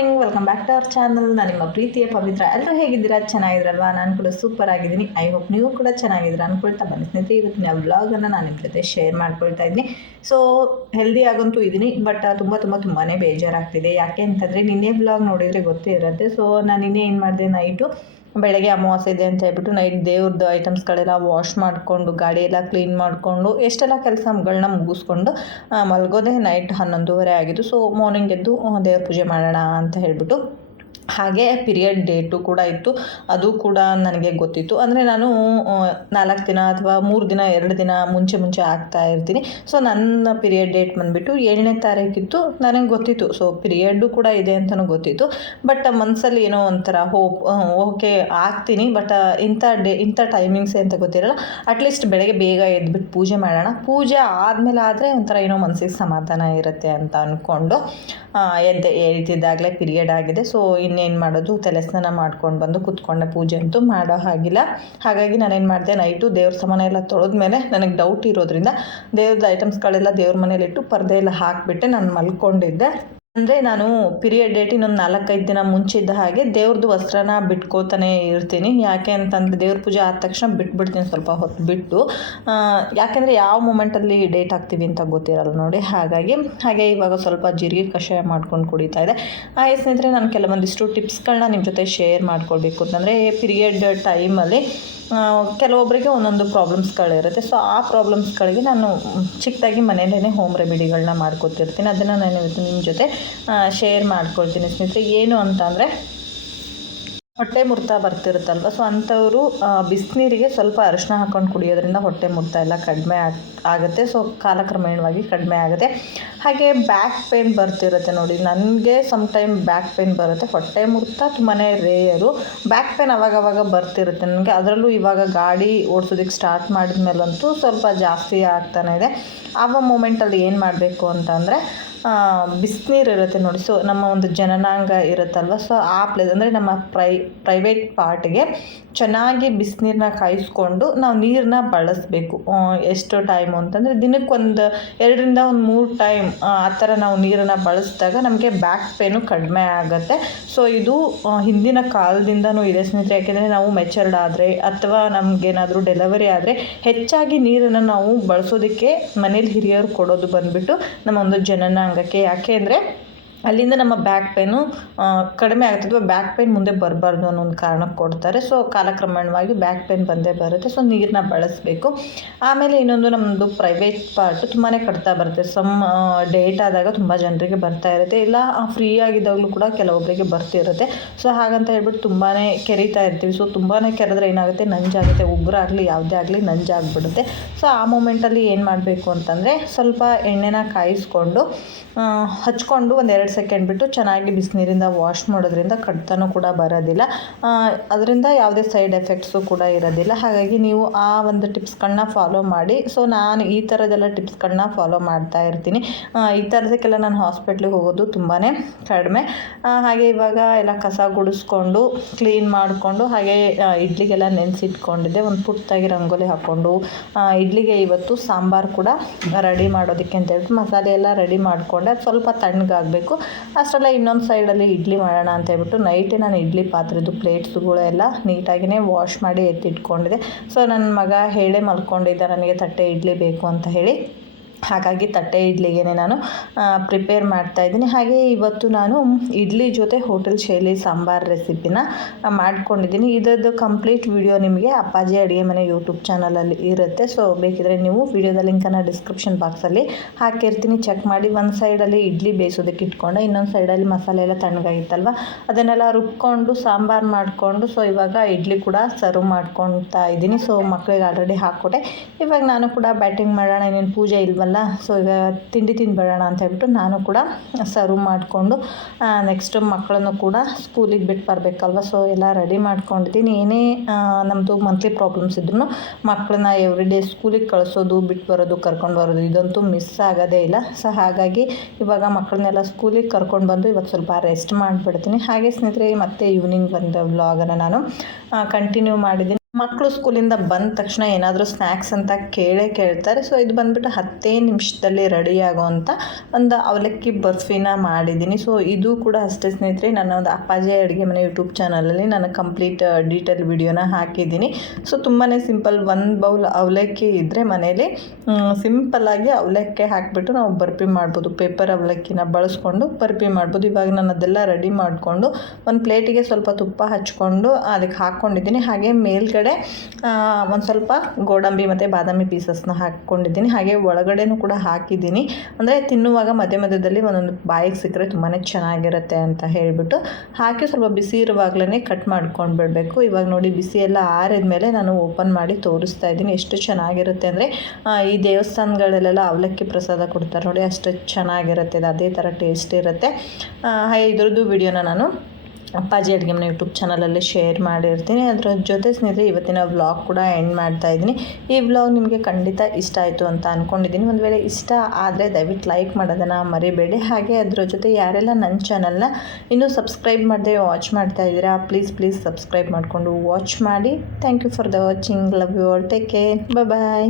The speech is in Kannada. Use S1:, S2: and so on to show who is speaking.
S1: Morning welcome back to our channel ನಾನು ನಿಮ್ಮ ಪ್ರೀತಿಯ ಪವಿತ್ರ. ಎಲ್ಲರೂ ಹೇಗಿದ್ದೀರಾ? ಚೆನ್ನಾಗಿದ್ರಲ್ವಾ ನಾನು ಕೂಡ ಸೂಪರ್ ಆಗಿದ್ದೀನಿ. ಐ ಹೋಪ್ ನೀವು ಕೂಡ ಚೆನ್ನಾಗಿದ್ದೀರಾ ಅನ್ಕೊಳ್ತಾ ಬನ್ನಿ. ಸ್ನೇಹಿತರೆ, ಇವತ್ತಿನ ವ್ಲಾಗನ್ನು ನಾನು ನಿಮ್ಮ ಜೊತೆ ಶೇರ್ ಮಾಡ್ಕೊಳ್ತಾ ಇದ್ದೀನಿ. ಸೊ ಹೆಲ್ದಿ ಆಗಂತೂ ಇದ್ದೀನಿ ಬಟ್ ತುಂಬ ತುಂಬ ತುಂಬಾ ಬೇಜಾರಾಗ್ತಿದೆ. ಯಾಕೆ ಅಂತಂದರೆ, ನಿನ್ನೆ ವ್ಲಾಗ್ ನೋಡಿದರೆ ಗೊತ್ತೇ ಇರುತ್ತೆ. ಸೊ ನಾನು ನಿನ್ನೆ ಏನು ಮಾಡಿದೆ ನೈಟು ಬೆಳಗ್ಗೆ ಅಮಾವಾಸ್ಯೆ ಇದೆ ಅಂತ ಹೇಳ್ಬಿಟ್ಟು ನೈಟ್ ದೇವ್ರದ್ದು ಐಟಮ್ಸ್ಗಳೆಲ್ಲ ವಾಶ್ ಮಾಡಿಕೊಂಡು, ಗಾಡಿ ಎಲ್ಲ ಕ್ಲೀನ್ ಮಾಡಿಕೊಂಡು, ಎಷ್ಟೆಲ್ಲ ಕೆಲಸಗಳನ್ನ ಮುಗಿಸ್ಕೊಂಡು ಮಲ್ಗೋದೆ ನೈಟ್ ಹನ್ನೊಂದುವರೆ ಆಗಿದ್ದು. ಸೊ ಮಾರ್ನಿಂಗ್ ಎದ್ದು ದೇವ್ರ ಪೂಜೆ ಮಾಡೋಣ ಅಂತ ಹೇಳ್ಬಿಟ್ಟು ಹಾಗೆ ಪಿರಿಯಡ್ ಡೇಟು ಕೂಡ ಇತ್ತು. ಅದು ಕೂಡ ನನಗೆ ಗೊತ್ತಿತ್ತು. ಅಂದರೆ ನಾನು ನಾಲ್ಕು ದಿನ ಅಥವಾ ಮೂರು ದಿನ, ಎರಡು ದಿನ ಮುಂಚೆ ಮುಂಚೆ ಆಗ್ತಾ ಇರ್ತೀನಿ. ಸೊ ನನ್ನ ಪಿರಿಯಡ್ ಡೇಟ್ ಬಂದುಬಿಟ್ಟು ಏಳನೇ ತಾರೀಕಿತ್ತು. ನನಗೆ ಗೊತ್ತಿತ್ತು. ಸೊ ಪಿರಿಯಡ್ಡು ಕೂಡ ಇದೆ ಅಂತಲೂ ಗೊತ್ತಿತ್ತು. ಬಟ್ ಮನಸ್ಸಲ್ಲಿ ಏನೋ ಒಂಥರ ಹೋಪ್ ಓಕೆ ಆಗ್ತೀನಿ. ಬಟ್ ಇಂಥ ಡೇ ಇಂಥ ಟೈಮಿಂಗ್ಸ್ ಅಂತ ಗೊತ್ತಿರಲ್ಲ. ಅಟ್ಲೀಸ್ಟ್ ಬೆಳಗ್ಗೆ ಬೇಗ ಎದ್ಬಿಟ್ಟು ಪೂಜೆ ಮಾಡೋಣ. ಪೂಜೆ ಆದಮೇಲೆ ಆದರೆ ಒಂಥರ ಏನೋ ಮನಸ್ಸಿಗೆ ಸಮಾಧಾನ ಇರುತ್ತೆ ಅಂತ ಅಂದ್ಕೊಂಡು ಎದ್ದು ಹೇಳ್ತಿದ್ದಾಗಲೇ ಪಿರಿಯಡ್ ಆಗಿದೆ. ಸೊ ಇನ್ನೇನು ಮಾಡೋದು? ತಲೆ ಸ್ನಾನ ಮಾಡ್ಕೊಂಡು ಬಂದು ಕುತ್ಕೊಂಡೆ. ಪೂಜೆ ಅಂತೂ ಮಾಡೋ ಹಾಗಿಲ್ಲ. ಹಾಗಾಗಿ ನಾನೇನು ಮಾಡಿದೆ, ನೈಟು ದೇವ್ರ ಸಮಾನ ಎಲ್ಲ ತೊಳೆದ್ಮೇಲೆ ನನಗೆ ಡೌಟ್ ಇರೋದ್ರಿಂದ ದೇವ್ರದ್ದು ಐಟಮ್ಸ್ಗಳೆಲ್ಲ ದೇವ್ರ ಮನೇಲಿಟ್ಟು ಪರದೆ ಎಲ್ಲ ಹಾಕಿಬಿಟ್ಟೆ. ನಾನು ಮಲ್ಕೊಂಡಿದ್ದೆ. ಅಂದರೆ ನಾನು ಪಿರಿಯಡ್ ಡೇಟ್ ಇನ್ನೊಂದು ನಾಲ್ಕೈದು ದಿನ ಮುಂಚೆ ಇದ್ದ ಹಾಗೆ ದೇವ್ರದ್ದು ವಸ್ತ್ರನ ಬಿಟ್ಕೋತಾನೆ ಇರ್ತೀನಿ. ಯಾಕೆ ಅಂತಂದರೆ ದೇವ್ರ ಪೂಜೆ ಆದ ತಕ್ಷಣ ಬಿಟ್ಬಿಡ್ತೀನಿ ಸ್ವಲ್ಪ ಹೊತ್ತು ಬಿಟ್ಟು ಯಾಕೆಂದರೆ ಯಾವ ಮೂಮೆಂಟಲ್ಲಿ ಡೇಟ್ ಹಾಕ್ತೀವಿ ಅಂತ ಗೊತ್ತಿರಲ್ಲ ನೋಡಿ. ಹಾಗಾಗಿ, ಹಾಗೆ ಇವಾಗ ಸ್ವಲ್ಪ ಜೀರಿಗೆ ಕಷಾಯ ಮಾಡ್ಕೊಂಡು ಕುಡಿತಾ ಇದೆ. ಆ ಸ್ನೇಹಿತರೆ, ನಾನು ಕೆಲವೊಂದಿಷ್ಟು ಟಿಪ್ಸ್ಗಳನ್ನ ನಿಮ್ಮ ಜೊತೆ ಶೇರ್ ಮಾಡ್ಕೊಳ್ಬೇಕು. ಅಂತಂದರೆ ಪಿರಿಯಡ್ ಟೈಮಲ್ಲಿ ಕೆಲವೊಬ್ಬರಿಗೆ ಒಂದೊಂದು ಪ್ರಾಬ್ಲಮ್ಸ್ಗಳಿರುತ್ತೆ ಸೊ ಆ ಪ್ರಾಬ್ಲಮ್ಸ್ಗಳಿಗೆ ನಾನು ಚಿಕ್ಕದಾಗಿ ಮನೆಯಲ್ಲೇ ಹೋಮ್ ರೆಮಿಡಿಗಳನ್ನ ಮಾಡ್ಕೊತಿರ್ತೀನಿ. ಅದನ್ನು ನಾನು ನಿಮ್ಮ ಜೊತೆ ಶೇರ್ ಮಾಡ್ಕೊಳ್ತೀನಿ ಸ್ನೇಹಿತರೆ. ಏನು ಅಂತಂದರೆ, ಹೊಟ್ಟೆ ಮುರ್ತ ಬರ್ತಿರುತ್ತಲ್ವ? ಸೊ ಅಂಥವರು ಬಿಸಿನೀರಿಗೆ ಸ್ವಲ್ಪ ಅರಿಶಿನ ಹಾಕೊಂಡು ಕುಡಿಯೋದ್ರಿಂದ ಹೊಟ್ಟೆ ಮುರ್ತ ಎಲ್ಲ ಕಡಿಮೆ ಆಗ್, ಆಗುತ್ತೆ. ಸೊ ಕಾಲಕ್ರಮೇಣವಾಗಿ ಕಡಿಮೆ ಆಗುತ್ತೆ. ಹಾಗೆ ಬ್ಯಾಕ್ ಪೇನ್ ಬರ್ತಿರುತ್ತೆ ನೋಡಿ. ನನಗೆ ಸಮ್ ಟೈಮ್ ಬ್ಯಾಕ್ ಪೇನ್ ಬರುತ್ತೆ. ಹೊಟ್ಟೆ ಮುರ್ತ ತುಂಬಾ ರೇಯರು. ಬ್ಯಾಕ್ ಪೇನ್ ಅವಾಗವಾಗ ಬರ್ತಿರುತ್ತೆ ನನಗೆ. ಅದರಲ್ಲೂ ಇವಾಗ ಗಾಡಿ ಓಡಿಸೋದಕ್ಕೆ ಸ್ಟಾರ್ಟ್ ಮಾಡಿದ ಮೇಲಂತೂ ಸ್ವಲ್ಪ ಜಾಸ್ತಿ ಆಗ್ತಾನೆ ಇದೆ. ಆವ ಮೂಮೆಂಟಲ್ಲಿ ಏನು ಮಾಡಬೇಕು ಅಂತಂದರೆ ಬಿಸಿನೀರು ಇರುತ್ತೆ ನೋಡಿ. ಸೊ ನಮ್ಮ ಒಂದು ಜನನಾಂಗ ಇರುತ್ತಲ್ವ? ಸೊ ಆ ಪ್ಲೇಸ್ ಅಂದರೆ ನಮ್ಮ ಪ್ರೈ ಪ್ರೈವೇಟ್ ಪಾರ್ಟ್ಗೆ ಚೆನ್ನಾಗಿ ಬಿಸಿನೀರನ್ನ ಕಾಯಿಸ್ಕೊಂಡು ನಾವು ನೀರನ್ನ ಬಳಸಬೇಕು. ಎಷ್ಟು ಟೈಮು ಅಂತಂದರೆ ದಿನಕ್ಕೊಂದು ಎರಡರಿಂದ ಒಂದು ಮೂರು ಟೈಮ್ ಆ ಥರ ನಾವು ನೀರನ್ನು ಬಳಸಿದಾಗ ನಮಗೆ ಬ್ಯಾಕ್ ಪೇನು ಕಡಿಮೆ ಆಗುತ್ತೆ. ಸೊ ಇದು ಹಿಂದಿನ ಕಾಲದಿಂದನೂ ಇದೆ ಸ್ನೇಹಿತರೆ. ಯಾಕೆಂದರೆ ನಾವು ಮೆಚರ್ಡ್ ಆದರೆ ಅಥವಾ ನಮಗೇನಾದರೂ ಡೆಲಿವರಿ ಆದರೆ ಹೆಚ್ಚಾಗಿ ನೀರನ್ನು ನಾವು ಬಳಸೋದಕ್ಕೆ ಮನೇಲಿ ಹಿರಿಯರು ಕೊಡೋದು ಬಂದುಬಿಟ್ಟು ನಮ್ಮ ಒಂದು ಜನನಾಂಗಕ್ಕೆ ಯಾಕೆ ಅಂದರೆ ಅಲ್ಲಿಂದ ನಮ್ಮ ಬ್ಯಾಕ್ ಪೇನು ಕಡಿಮೆ ಆಗುತ್ತೆ ಅಥವಾ ಬ್ಯಾಕ್ ಪೇನ್ ಮುಂದೆ ಬರಬಾರ್ದು ಅನ್ನೋ ಒಂದು ಕಾರಣಕ್ಕೆ ಕೊಡ್ತಾರೆ. ಸೊ ಕಾಲಕ್ರಮೇಣವಾಗಿ ಬ್ಯಾಕ್ ಪೇನ್ ಬಂದೇ ಬರುತ್ತೆ. ಸೊ ನೀರನ್ನ ಬಳಸಬೇಕು. ಆಮೇಲೆ ಇನ್ನೊಂದು ನಮ್ಮದು ಪ್ರೈವೇಟ್ ಪಾರ್ಟ್ ತುಂಬಾ ಕಟ್ತಾ ಬರುತ್ತೆ. ಸಮ್ ಡೇಟ್ ಆದಾಗ ತುಂಬ ಜನರಿಗೆ ಬರ್ತಾ ಇರುತ್ತೆ. ಇಲ್ಲ ಫ್ರೀ ಆಗಿದ್ದಾಗಲೂ ಕೂಡ ಕೆಲವೊಬ್ಬರಿಗೆ ಬರ್ತಿರುತ್ತೆ ಸೊ ಹಾಗಂತ ಹೇಳ್ಬಿಟ್ಟು ತುಂಬಾ ಕೆರಿತಾ ಇರ್ತೀವಿ. ಸೊ ತುಂಬಾ ಕೆರೆದ್ರೆ ಏನಾಗುತ್ತೆ? ನಂಜಾಗುತ್ತೆ. ಉಗುರಾಗಲಿ ಯಾವುದೇ ಆಗಲಿ ನಂಜಾಗ್ಬಿಡುತ್ತೆ. ಸೊ ಆ ಮೂಮೆಂಟಲ್ಲಿ ಏನು ಮಾಡಬೇಕು ಅಂತಂದರೆ ಸ್ವಲ್ಪ ಎಣ್ಣೆನ ಕಾಯಿಸ್ಕೊಂಡು ಹಚ್ಕೊಂಡು ಒಂದು ಎರಡು ಸೆಕೆಂಡ್ ಬಿಟ್ಟು ಚೆನ್ನಾಗಿ ಬಿಸಿನೀರಿಂದ ವಾಶ್ ಮಾಡೋದ್ರಿಂದ ಕಡ್ತನೂ ಕೂಡ ಬರೋದಿಲ್ಲ. ಅದರಿಂದ ಯಾವುದೇ ಸೈಡ್ ಎಫೆಕ್ಟ್ಸು ಕೂಡ ಇರೋದಿಲ್ಲ. ಹಾಗಾಗಿ ನೀವು ಆ ಒಂದು ಟಿಪ್ಸ್ಗಳನ್ನ ಫಾಲೋ ಮಾಡಿ. ಸೊ, ನಾನು ಈ ಥರದ್ದೆಲ್ಲ ಟಿಪ್ಸ್ಗಳನ್ನ ಫಾಲೋ ಮಾಡ್ತಾ ಇರ್ತೀನಿ. ಈ ಥರದಕ್ಕೆಲ್ಲ ನಾನು ಹಾಸ್ಪಿಟ್ಲಿಗೆ ಹೋಗೋದು ತುಂಬಾ ಕಡಿಮೆ. ಹಾಗೆ ಇವಾಗ ಎಲ್ಲ ಕಸ ಗುಡಿಸ್ಕೊಂಡು, ಕ್ಲೀನ್ ಮಾಡಿಕೊಂಡು, ಹಾಗೆ ಇಡ್ಲಿಗೆಲ್ಲ ನೆನೆಸಿಟ್ಕೊಂಡಿದ್ದೆ. ಒಂದು ಪುಟ್ಟಾಗಿ ರಂಗೋಲಿ ಹಾಕ್ಕೊಂಡು ಇಡ್ಲಿಗೆ ಇವತ್ತು ಸಾಂಬಾರು ಕೂಡ ರೆಡಿ ಮಾಡೋದಕ್ಕೆ ಅಂತ ಹೇಳ್ಬಿಟ್ಟು ಮಸಾಲೆ ಎಲ್ಲ ರೆಡಿ ಮಾಡಿಕೊಂಡೆ. ಸ್ವಲ್ಪ ತಣ್ಣಗಾಗಬೇಕು. ಅಷ್ಟರಲ್ಲ ಇನ್ನೊಂದು ಸೈಡಲ್ಲಿ ಇಡ್ಲಿ ಮಾಡೋಣ ಅಂತ ಹೇಳ್ಬಿಟ್ಟು ನೈಟೇ ನಾನು ಇಡ್ಲಿ ಪಾತ್ರೆದು ಪ್ಲೇಟ್ಸ್ಗಳು ಎಲ್ಲ ನೀಟಾಗಿಯೇ ವಾಶ್ ಮಾಡಿ ಎತ್ತಿಟ್ಕೊಂಡಿದೆ ಸೊ ನನ್ನ ಮಗ ಹೇಳೇ ಮಲ್ಕೊಂಡಿದ್ದ, ನನಗೆ ತಟ್ಟೆ ಇಡ್ಲಿ ಬೇಕು ಅಂತ ಹೇಳಿ ಹಾಗಾಗಿ ತಟ್ಟೆ ಇಡ್ಲಿಗೆ ನಾನು ಪ್ರಿಪೇರ್ ಮಾಡ್ತಾ ಇದ್ದೀನಿ. ಹಾಗೆ ಇವತ್ತು ನಾನು ಇಡ್ಲಿ ಜೊತೆ ಹೋಟೆಲ್ ಶೈಲಿ ಸಾಂಬಾರ್ ರೆಸಿಪಿನ ಮಾಡ್ಕೊಂಡಿದ್ದೀನಿ. ಇದರದ್ದು ಕಂಪ್ಲೀಟ್ ವಿಡಿಯೋ ನಿಮಗೆ ಅಪ್ಪಾಜಿ ಅಡುಗೆ ಮನೆ ಯೂಟ್ಯೂಬ್ ಚಾನಲಲ್ಲಿ ಇರುತ್ತೆ. ಸೊ ಬೇಕಿದ್ರೆ ನೀವು ವಿಡಿಯೋದ ಲಿಂಕನ್ನು ಡಿಸ್ಕ್ರಿಪ್ಷನ್ ಬಾಕ್ಸಲ್ಲಿ ಹಾಕಿರ್ತೀನಿ. ಚೆಕ್ ಮಾಡಿ ಒಂದು ಸೈಡಲ್ಲಿ ಇಡ್ಲಿ ಬೇಯಿಸೋದಕ್ಕೆ ಇಟ್ಕೊಂಡು. ಇನ್ನೊಂದು ಸೈಡಲ್ಲಿ ಮಸಾಲೆ ಎಲ್ಲ ತಣ್ಣಗಾಗಿತ್ತಲ್ವ? ಅದನ್ನೆಲ್ಲ ರುಬ್ಕೊಂಡು ಸಾಂಬಾರು ಮಾಡಿಕೊಂಡು ಸೊ ಇವಾಗ ಇಡ್ಲಿ ಕೂಡ ಸರ್ವ್ ಮಾಡ್ಕೊತಾ ಇದ್ದೀನಿ. ಸೊ ಮಕ್ಕಳಿಗೆ ಆಲ್ರೆಡಿ ಹಾಕ್ಕೊಟ್ಟೆ. ಇವಾಗ ನಾನು ಕೂಡ ಬ್ಯಾಟಿಂಗ್ ಮಾಡೋಣ. ಇನ್ನೇನು ಪೂಜೆ ಇಲ್ವಲ್ಲ ಸೊ ಈಗ ತಿಂಡಿ ತಿನ್ಬೇಡೋಣ ಅಂತ ಹೇಳ್ಬಿಟ್ಟು ನಾನು ಕೂಡ ಸರ್ವ್ ಮಾಡಿಕೊಂಡು ನೆಕ್ಸ್ಟ್ ಮಕ್ಕಳನ್ನು ಕೂಡ ಸ್ಕೂಲಿಗೆ ಬಿಟ್ಟು ಬರಬೇಕಲ್ವ? ಸೊ ಎಲ್ಲ ರೆಡಿ ಮಾಡ್ಕೊಂಡಿದ್ದೀನಿ. ಏನೇ ನಮ್ಮದು ಮಂತ್ಲಿ ಪ್ರಾಬ್ಲಮ್ಸ್ ಇದ್ರು ಮಕ್ಕಳನ್ನ ಎವ್ರಿ ಡೇ ಸ್ಕೂಲಿಗೆ ಕಳಿಸೋದು ಬಿಟ್ಟು ಬರೋದು, ಕರ್ಕೊಂಡು ಬರೋದು, ಇದಂತೂ ಮಿಸ್ ಆಗೋದೇ ಇಲ್ಲ. ಸೊ ಹಾಗಾಗಿ ಇವಾಗ ಮಕ್ಕಳನ್ನೆಲ್ಲ ಸ್ಕೂಲಿಗೆ ಕರ್ಕೊಂಡು ಬಂದು ಇವತ್ತು ಸ್ವಲ್ಪ ರೆಸ್ಟ್ ಮಾಡಿಬಿಡ್ತೀನಿ. ಹಾಗೆ ಸ್ನೇಹಿತರೆ, ಮತ್ತೆ ಈವ್ನಿಂಗ್ ಬಂದ ವ್ಲಾಗನ್ನು ನಾನು ಕಂಟಿನ್ಯೂ ಮಾಡಿದ್ದೀನಿ. ಮಕ್ಕಳು ಸ್ಕೂಲಿಂದ ಬಂದ ತಕ್ಷಣ ಏನಾದರೂ ಸ್ನ್ಯಾಕ್ಸ್ ಅಂತ ಕೇಳೇ ಕೇಳ್ತಾರೆ. ಸೊ ಇದು ಬಂದುಬಿಟ್ಟು ಹತ್ತೇ ನಿಮಿಷದಲ್ಲಿ ರೆಡಿ ಆಗೋವಂಥ ಒಂದು ಅವಲಕ್ಕಿ ಬರ್ಫಿನ ಮಾಡಿದ್ದೀನಿ. ಸೊ ಇದು ಕೂಡ ಅಷ್ಟೇ ಸ್ನೇಹಿತರೆ, ನನ್ನ ಒಂದು ಅಪ್ಪಾಜಿ ಅಡುಗೆ ಮನೆ ಯೂಟ್ಯೂಬ್ ಚಾನಲಲ್ಲಿ ನಾನು ಕಂಪ್ಲೀಟ್ ಡೀಟೇಲ್ ವಿಡಿಯೋನ ಹಾಕಿದ್ದೀನಿ. ಸೊ ತುಂಬಾ ಸಿಂಪಲ್ ಒಂದು ಬೌಲ್ ಅವಲಕ್ಕಿ ಇದ್ದರೆ ಮನೇಲಿ ಸಿಂಪಲ್ಲಾಗಿ ಅವಲಕ್ಕಿ ಹಾಕಿಬಿಟ್ಟು ನಾವು ಬರ್ಫಿ ಮಾಡ್ಬೋದು. ಪೇಪರ್ ಅವಲಕ್ಕಿನ ಬಳಸ್ಕೊಂಡು ಬರ್ಫಿ ಮಾಡ್ಬೋದು. ಇವಾಗ ನಾನು ಅದೆಲ್ಲ ರೆಡಿ ಮಾಡಿಕೊಂಡು ಒಂದು ಪ್ಲೇಟಿಗೆ ಸ್ವಲ್ಪ ತುಪ್ಪ ಹಚ್ಕೊಂಡು ಅದಕ್ಕೆ ಹಾಕ್ಕೊಂಡಿದ್ದೀನಿ ಹಾಗೆ ಮೇಲ್ಗಡೆ ಒಂದು ಸ್ವಲ್ಪ ಗೋಡಂಬಿ ಮತ್ತು ಬಾದಾಮಿ ಪೀಸಸ್ನ ಹಾಕ್ಕೊಂಡಿದ್ದೀನಿ. ಹಾಗೆ ಒಳಗಡೆನೂ ಕೂಡ ಹಾಕಿದ್ದೀನಿ. ಅಂದರೆ ತಿನ್ನುವಾಗ ಮಧ್ಯ ಮಧ್ಯದಲ್ಲಿ ಒಂದೊಂದು ಬಾಯಿಗೆ ಸಿಕ್ಕರೆ ತುಂಬಾ ಚೆನ್ನಾಗಿರುತ್ತೆ ಅಂತ ಹೇಳಿಬಿಟ್ಟು ಹಾಕಿ ಸ್ವಲ್ಪ ಬಿಸಿ ಇರುವಾಗಲೇ ಕಟ್ ಮಾಡ್ಕೊಂಡು ಬಿಡಬೇಕು ಇವಾಗ ನೋಡಿ ಬಿಸಿ ಎಲ್ಲ ಆರಿದ ಮೇಲೆ ನಾನು ಓಪನ್ ಮಾಡಿ ತೋರಿಸ್ತಾ ಇದ್ದೀನಿ ಎಷ್ಟು ಚೆನ್ನಾಗಿರುತ್ತೆ ಅಂದರೆ ಈ ದೇವಸ್ಥಾನಗಳಲ್ಲೆಲ್ಲ ಅವಲಕ್ಕಿ ಪ್ರಸಾದ ಕೊಡ್ತಾರೆ ನೋಡಿ ಅಷ್ಟು ಚೆನ್ನಾಗಿರುತ್ತೆ, ಅದು ಅದೇ ಥರ ಟೇಸ್ಟ್ ಇರುತ್ತೆ. ಇದ್ರದ್ದು ವಿಡಿಯೋನ ನಾನು ಅಪ್ಪಾಜಿ ಅಡುಗೆ ಮನೆ ಯೂಟ್ಯೂಬ್ ಚಾನಲಲ್ಲಿ ಶೇರ್ ಮಾಡಿರ್ತೀನಿ. ಅದರ ಜೊತೆ ಸ್ನೇಹಿತರೆ, ಇವತ್ತಿನ ವ್ಲಾಗ್ ಕೂಡ ಎಂಡ್ ಮಾಡ್ತಾ ಇದ್ದೀನಿ. ಈ ವ್ಲಾಗ್ ನಿಮಗೆ ಖಂಡಿತ ಇಷ್ಟ ಆಯಿತು ಅಂತ ಅಂದ್ಕೊಂಡಿದ್ದೀನಿ ಒಂದು ವೇಳೆ ಇಷ್ಟ ಆದರೆ ದಯವಿಟ್ಟು ಲೈಕ್ ಮಾಡೋದನ್ನು ಮರಿಬೇಡಿ. ಹಾಗೆ ಅದರ ಜೊತೆ ಯಾರೆಲ್ಲ ನನ್ನ ಚಾನಲ್ನ ಇನ್ನೂ ಸಬ್ಸ್ಕ್ರೈಬ್ ಮಾಡದೆ ವಾಚ್ ಮಾಡ್ತಾ ಇದ್ದೀರಾ ಪ್ಲೀಸ್ ಪ್ಲೀಸ್ ಸಬ್ಸ್ಕ್ರೈಬ್ ಮಾಡಿಕೊಂಡು ವಾಚ್ ಮಾಡಿ. Thank you for the watching love you all take care bye